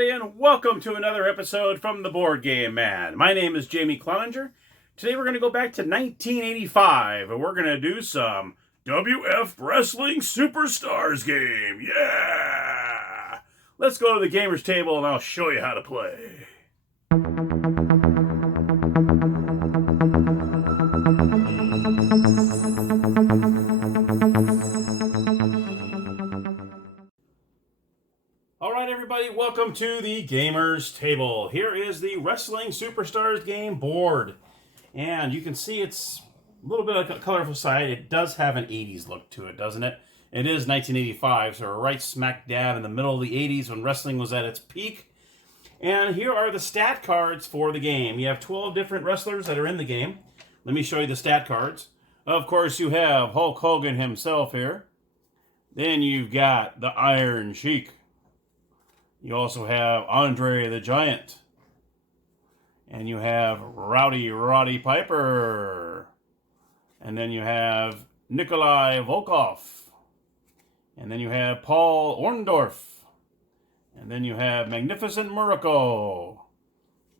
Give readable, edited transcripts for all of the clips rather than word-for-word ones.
everybody, and welcome to another episode from the Board Game Man. My name is Jamie Cloninger. Today we're going to go back to 1985, and we're going to do some WWF Wrestling Superstars game. Yeah! Let's go to the gamer's table, and I'll show you how to play. Alright everybody, welcome to the Gamer's Table. Here is the Wrestling Superstars game board. And you can see it's a little bit of a colorful side. It does have an 80s look to it, doesn't it? It is 1985, so we're right smack dab in the middle of the 80s when wrestling was at its peak. And here are the stat cards for the game. You have 12 different wrestlers that are in the game. Let me show you the stat cards. Of course, you have Hulk Hogan himself here. Then you've got the Iron Sheik. You also have Andre the Giant. And you have Roddy Piper. And then you have Nikolai Volkov. And then you have Paul Orndorff. And then you have Magnificent Miracle.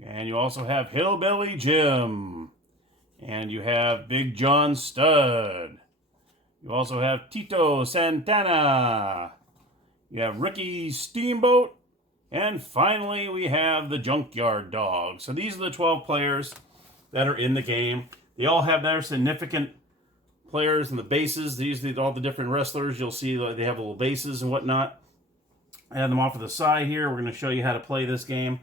And you also have Hillbilly Jim. And you have Big John Studd. You also have Tito Santana. You have Ricky Steamboat. And finally, we have the Junkyard Dog. So these are the 12 players that are in the game. They all have their significant players and the bases. These are all the different wrestlers. You'll see they have little bases and whatnot. I have them off to the side here. We're going to show you how to play this game.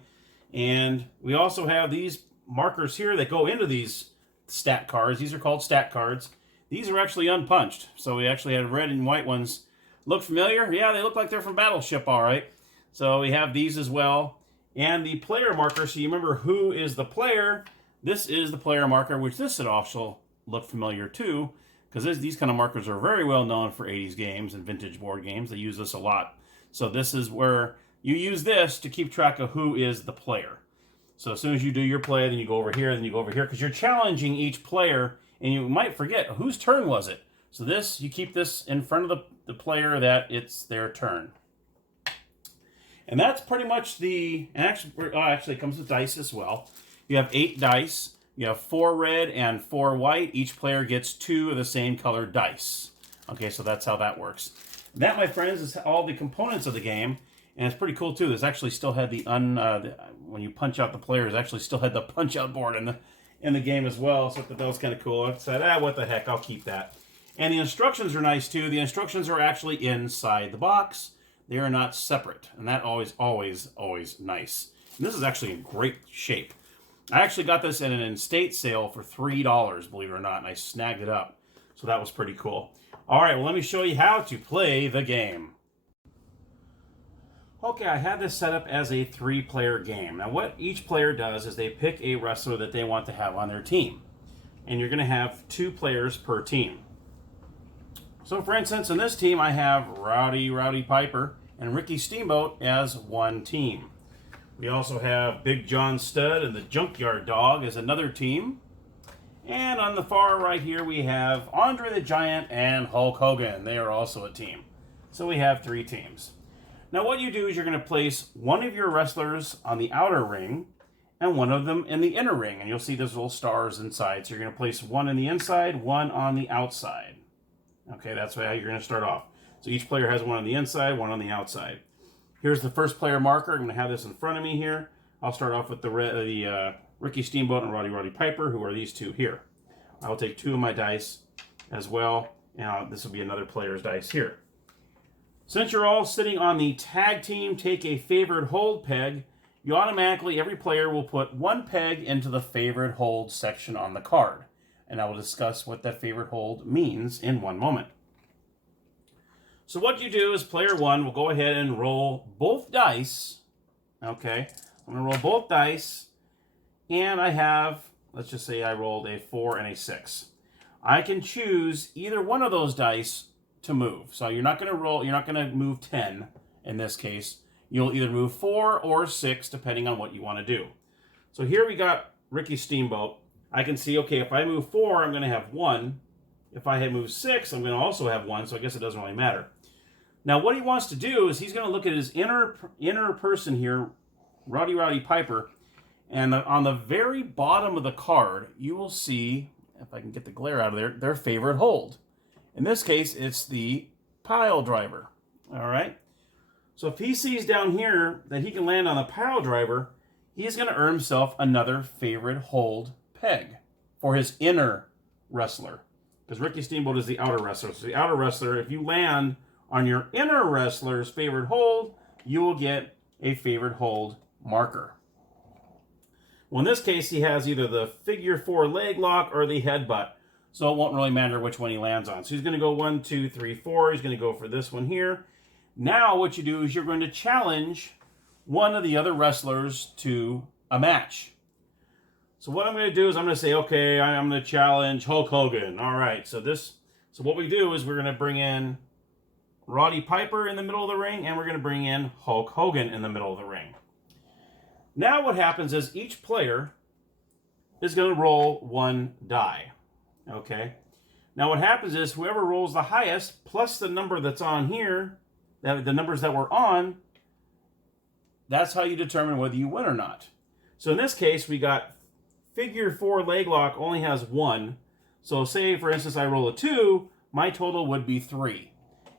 And we also have these markers here that go into these stat cards. These are called stat cards. These are actually unpunched. So we actually had red and white ones. Look familiar? Yeah, they look like they're from Battleship, all right. So we have these as well. And the player marker, so you remember who is the player. This is the player marker, which this should also look familiar too, because these kind of markers are very well known for 80s games and vintage board games. They use this a lot. So this is where you use this to keep track of who is the player. So as soon as you do your play, then you go over here, then you go over here, because you're challenging each player, and you might forget whose turn was it. So this, you keep this in front of the player that it's their turn. And that's pretty much actually it comes with dice as well. You have 8 dice. You have 4 red and 4 white. Each player gets 2 of the same colored dice. Okay, so that's how that works. That, my friends, is all the components of the game. And it's pretty cool, too. There's actually still had when you punch out the players, actually still had the punch-out board in the game as well. So that was kind of cool. I said, what the heck, I'll keep that. And the instructions are nice, too. The instructions are actually inside the box. They are not separate, and that always nice. And this is actually in great shape. I actually got this in an in-state sale for $3, believe it or not, and I snagged it up. So that was pretty cool. All right, well, let me show you how to play the game. Okay, I had this set up as a 3-player game. Now, what each player does is they pick a wrestler that they want to have on their team. And you're going to have 2 players per team. So, for instance, in this team, I have Roddy Piper and Ricky Steamboat as one team. We also have Big John Studd and the Junkyard Dog as another team. And on the far right here, we have Andre the Giant and Hulk Hogan. They are also a team. So we have 3 teams. Now, what you do is you're going to place one of your wrestlers on the outer ring and one of them in the inner ring. And you'll see those little stars inside. So you're going to place one in the inside, one on the outside. Okay, that's how you're going to start off. So each player has one on the inside, one on the outside. Here's the first player marker. I'm going to have this in front of me here. I'll start off with the Ricky Steamboat and Roddy Piper, who are these 2 here. I will take 2 of my dice as well, and this will be another player's dice here. Since you're all sitting on the tag team, take a favored hold peg. You automatically, every player will put 1 peg into the favored hold section on the card. And I will discuss what that favorite hold means in one moment. So what you do is player 1 will go ahead and roll both dice. Okay, I'm going to roll both dice. And I have, let's just say I rolled a 4 and a 6. I can choose either one of those dice to move. So you're not going to move 10 in this case. You'll either move 4 or 6 depending on what you want to do. So here we got Ricky Steamboat. I can see, okay, if I move 4, I'm going to have 1. If I move 6, I'm going to also have 1, so I guess it doesn't really matter. Now, what he wants to do is he's going to look at his inner person here Rowdy Piper. And on the very bottom of the card, you will see, if I can get the glare out of there, their favorite hold. In this case, it's the pile driver. All right. So if he sees down here that he can land on the pile driver, he's going to earn himself another favorite hold peg for his inner wrestler. Because Ricky Steamboat is the outer wrestler. So the outer wrestler, if you land on your inner wrestler's favorite hold, you will get a favorite hold marker. Well, in this case, he has either the figure 4 leg lock or the headbutt. So it won't really matter which one he lands on. So he's going to go 1, 2, 3, 4. He's going to go for this one here. Now what you do is you're going to challenge one of the other wrestlers to a match. So what I'm going to do is I'm going to say, okay, I'm going to challenge Hulk Hogan. All right, so what we do is we're going to bring in Roddy Piper in the middle of the ring, and we're going to bring in Hulk Hogan in the middle of the ring. Now what happens is each player is going to roll 1 die. Okay. Now what happens is whoever rolls the highest plus the number that's on here, the numbers that were on, that's how you determine whether you win or not. So in this case, we got figure 4 leg lock only has 1. So say, for instance, I roll a 2, my total would be 3.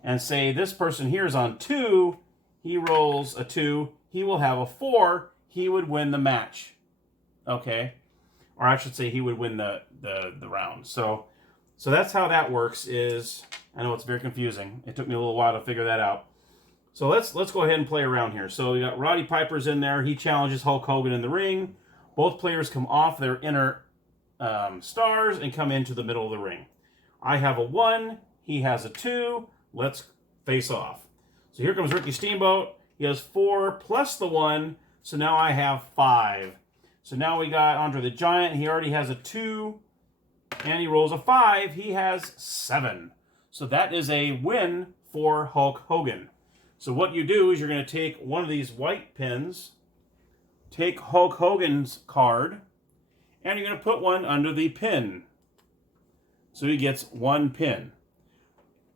And say this person here is on 2, he rolls a 2, he will have a 4, he would win the match. Okay? Or I should say he would win the round. So that's how that works. Is, I know it's very confusing. It took me a little while to figure that out. So let's go ahead and play around here. So we got Roddy Piper's in there. He challenges Hulk Hogan in the ring. Both players come off their inner stars and come into the middle of the ring. I have a 1. He has a 2. Let's face off. So here comes Ricky Steamboat. He has 4 plus the 1. So now I have 5. So now we got Andre the Giant. He already has a 2. And he rolls a 5. He has 7. So that is a win for Hulk Hogan. So what you do is you're going to take one of these white pins, take Hulk Hogan's card, and you're going to put one under the pin. So he gets 1 pin.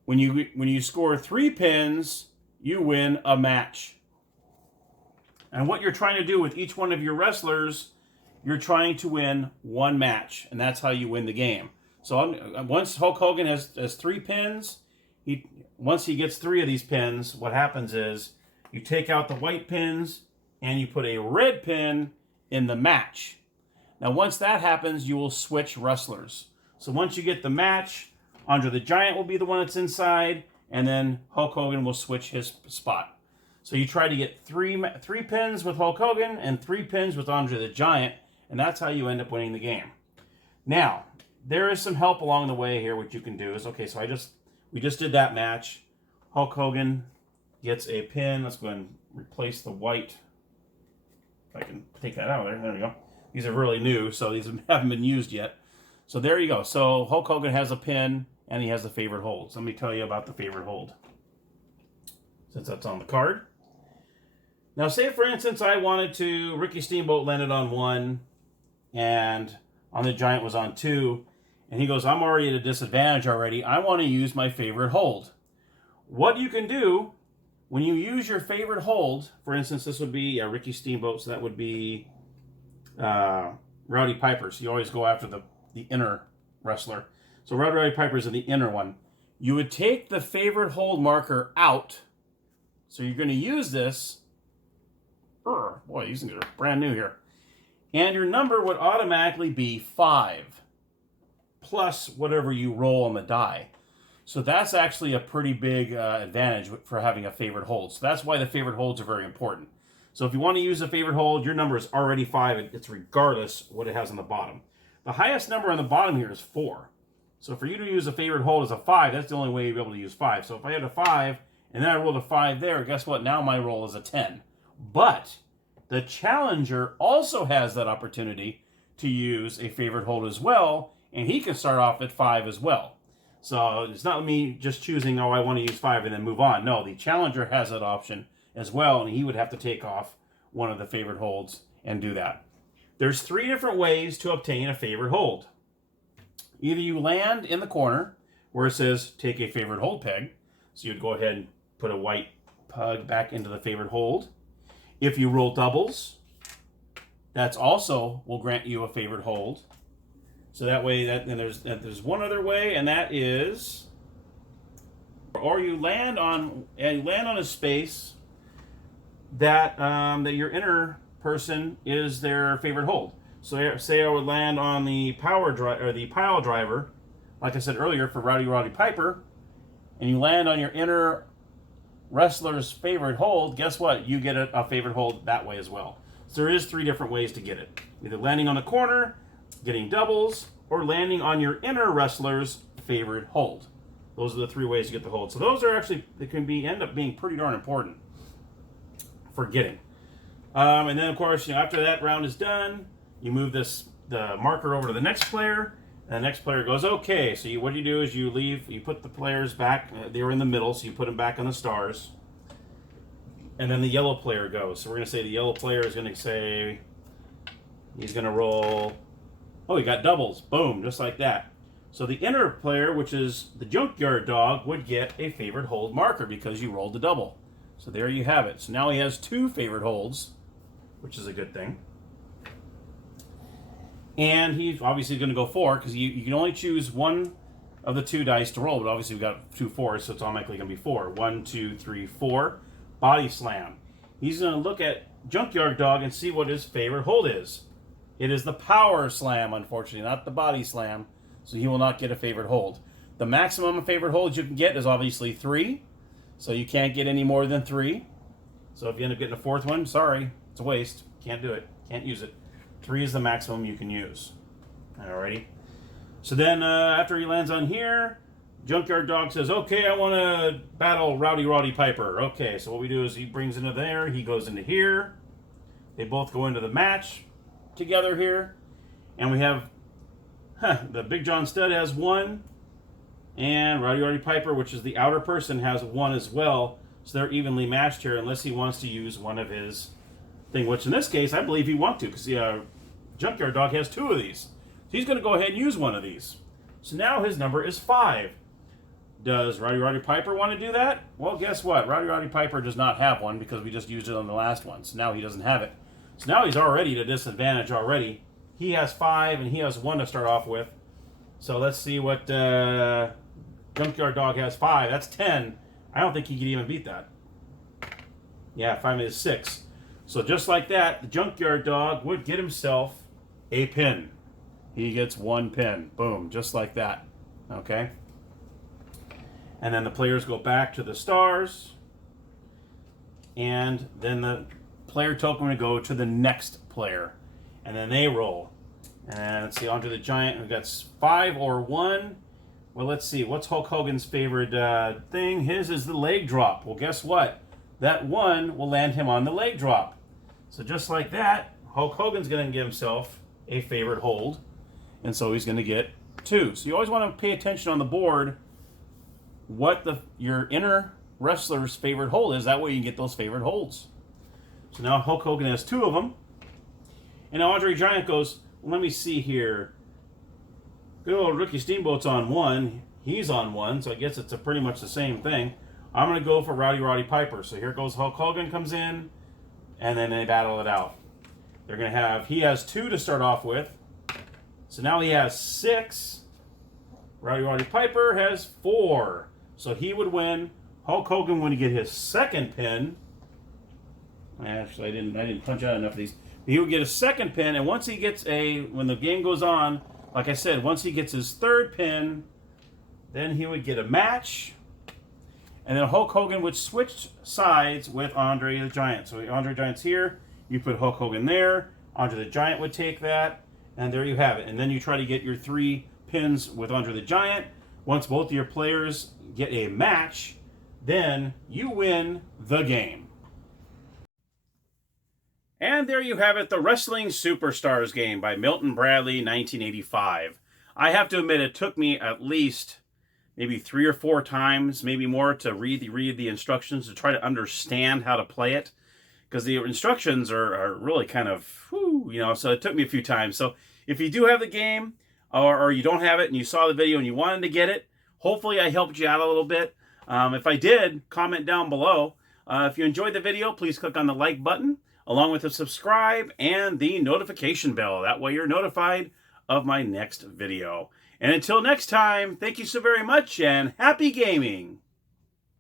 When you score 3 pins, you win a match. And what you're trying to do with each one of your wrestlers, you're trying to win 1 match, and that's how you win the game. So once Hulk Hogan has 3 pins, once he gets 3 of these pins, what happens is you take out the white pins and you put a red pin in the match. Now once that happens, you will switch wrestlers. So once you get the match, Andre the Giant will be the one that's inside, and then Hulk Hogan will switch his spot. So you try to get 3 pins with Hulk Hogan and 3 pins with Andre the Giant, and that's how you end up winning the game. Now, there is some help along the way here. What you can do is, okay, so we just did that match. Hulk Hogan gets a pin. Let's go ahead and replace the white. If I can take that out of there. There we go. These are really new, so these haven't been used yet. So there you go. So Hulk Hogan has a pin, and he has the favorite hold. So let me tell you about the favorite hold, since that's on the card. Now, say, for instance, I wanted to, Ricky Steamboat landed on 1, and Andre the Giant was on 2, and he goes, I'm already at a disadvantage already. I want to use my favorite hold. What you can do, when you use your favorite hold, for instance, this would be Ricky Steamboat, so that would be Rowdy Piper. So you always go after the inner wrestler. So Rowdy Piper's in the inner one. You would take the favorite hold marker out. So you're going to use this. Boy, these things are brand new here. And your number would automatically be 5 plus whatever you roll on the die. So that's actually a pretty big advantage for having a favorite hold. So that's why the favorite holds are very important. So if you want to use a favorite hold, your number is already 5. It's regardless what it has on the bottom. The highest number on the bottom here is 4. So for you to use a favorite hold as a 5, that's the only way you'll be able to use 5. So if I had a 5 and then I rolled a 5 there, guess what? Now my roll is a 10. But the challenger also has that opportunity to use a favorite hold as well, and he can start off at 5 as well. So it's not me just choosing, oh, I want to use 5 and then move on. No, the challenger has that option as well, and he would have to take off one of the favorite holds and do that. There's 3 different ways to obtain a favorite hold. Either you land in the corner where it says take a favorite hold peg. So you'd go ahead and put a white peg back into the favorite hold. If you roll doubles, That's also will grant you a favored hold. So that way, and there's one other way, and that is, or you land on a space that that your inner person is their favorite hold. So say I would land on the power drive or the pile driver, like I said earlier for Roddy Piper, and you land on your inner wrestler's favorite hold. Guess what? You get a favorite hold that way as well. So there is 3 different ways to get it: either landing on the corner, getting doubles, or landing on your inner wrestler's favorite hold. Those are the 3 ways to get the hold. So those are actually, they can end up being pretty darn important for getting. And then of course, after that round is done, you move the marker over to the next player, and the next player goes, okay. So what you do is you put the players back. They were in the middle, so you put them back on the stars. And then the yellow player goes. So we're going to say the yellow player is going to say, he's going to roll, oh, he got doubles. Boom, just like that. So the inner player, which is the junkyard dog, would get a favorite hold marker because you rolled the double. So there you have it. So now he has 2 favorite holds, which is a good thing. And he's obviously going to go 4 because you can only choose one of the 2 dice to roll, but obviously we've got 2 4s, so it's automatically going to be 4. 1, 2, 3, 4. Body slam. He's going to look at junkyard dog and see what his favorite hold is. It is the power slam, unfortunately, not the body slam. So he will not get a favorite hold. The maximum of favorite holds you can get is obviously 3. So you can't get any more than 3. So if you end up getting a 4th one, sorry, it's a waste. Can't do it. Can't use it. 3 is the maximum you can use. Alrighty. So then after he lands on here, junkyard dog says, okay, I want to battle Roddy Piper. Okay, so what we do is he brings into there. He goes into here. They both go into the match together here. And we have the Big John Stud has 1, and Roddy Piper, which is the outer person, has 1 as well. So they're evenly matched here, unless he wants to use one of his thing. Which in this case, I believe he wants to, because the junkyard dog has 2 of these. So he's going to go ahead and use one of these. So now his number is 5. Does Roddy Piper want to do that? Well, guess what? Roddy Piper does not have one because we just used it on the last one. So now he doesn't have it. So now he's already at a disadvantage already. He has 5, and he has 1 to start off with. So let's see what Junkyard Dog has. 5. That's 10. I don't think he could even beat that. Yeah, 5 is 6. So just like that, the Junkyard Dog would get himself a pin. He gets 1 pin. Boom, just like that. Okay? And then the players go back to the stars. And then the player token would go to the next player. And then they roll. And let's see, onto the Giant. We've got 5 or 1. Well, let's see. What's Hulk Hogan's favorite thing? His is the leg drop. Well, guess what? That 1 will land him on the leg drop. So just like that, Hulk Hogan's going to give himself a favorite hold. And so he's going to get 2. So you always want to pay attention on the board what your inner wrestler's favorite hold is. That way you can get those favorite holds. So now Hulk Hogan has 2 of them. And now Andre Giant goes, well, let me see here. Good old Ricky Steamboat's on 1. He's on 1, so I guess it's pretty much the same thing. I'm going to go for Roddy Piper. So here goes Hulk Hogan comes in, and then they battle it out. They're going to have, he has 2 to start off with. So now he has 6. Roddy Piper has 4. So he would win. Hulk Hogan would get his 2nd pin. Actually, I didn't punch out enough of these. He would get a 2nd pin, and once he gets when the game goes on, like I said, once he gets his 3rd pin, then he would get a match, and then Hulk Hogan would switch sides with Andre the Giant. So Andre the Giant's here, you put Hulk Hogan there, Andre the Giant would take that, and there you have it. And then you try to get your 3 pins with Andre the Giant. Once both of your players get a match, then you win the game. And there you have it, the Wrestling Superstars game by Milton Bradley, 1985. I have to admit, it took me at least maybe 3 or 4 times, maybe more, to read the instructions to try to understand how to play it. Because the instructions are really kind of, so it took me a few times. So if you do have the game, or you don't have it and you saw the video and you wanted to get it, hopefully I helped you out a little bit. If I did, comment down below. If you enjoyed the video, please click on the like button. along with the subscribe and the notification bell. That way you're notified of my next video. And until next time, thank you so very much and happy gaming!